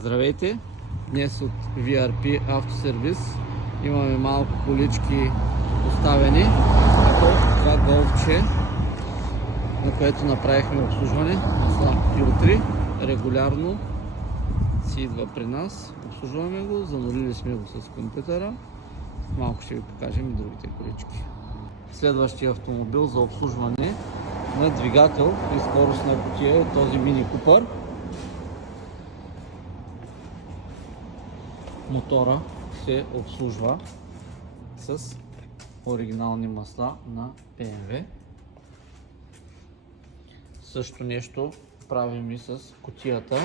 Здравейте! Днес от VRP Автосервис имаме малко колички поставени, като това голфче, на което направихме обслужване, масла филтри, регулярно си идва при нас, обслужваме го, занулили сме го с компютъра. Малко ще ви покажем и другите колички. Следващия автомобил за обслужване на двигател и скоростна кутия е този Мини Купър. Мотора се обслужва с оригинални масла на BMW. Също нещо правим и с кутията.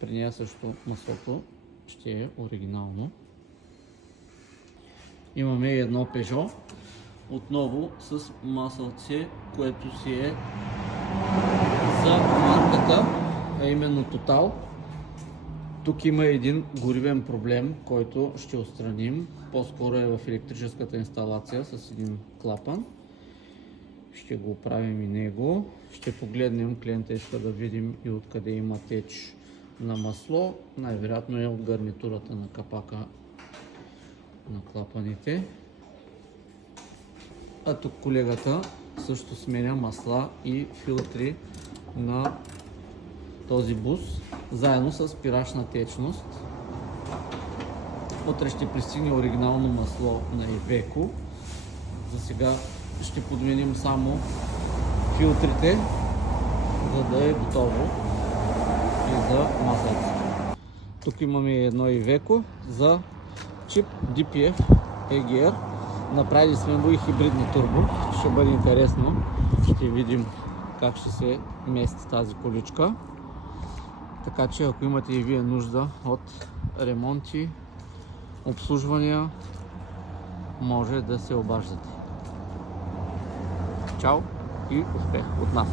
При нея също маслото ще е оригинално. Имаме и едно Peugeot, отново с маслце, което си е за марката, а именно Total. Тук има един горивен проблем, който ще отстраним. По-скоро е в електрическата инсталация с един клапан. Ще го оправим и него. Ще погледнем, клиента иска да видим и откъде има теч на масло. Най-вероятно е от гарнитурата на капака на клапаните. А тук колегата също сменя масла и филтри на този бус, заедно с пирачна течност. Утре ще пристигне оригинално масло на Iveco. За сега ще подменим само филтрите, за да е готово и за маслото. Тук имаме едно Iveco за чип DPF EGR. Направили сме го и хибридно турбо. Ще бъде интересно. Ще видим как ще се мести тази количка. Така че ако имате и вие нужда от ремонти, обслужвания, може да се обаждате. Чао и успех от нас!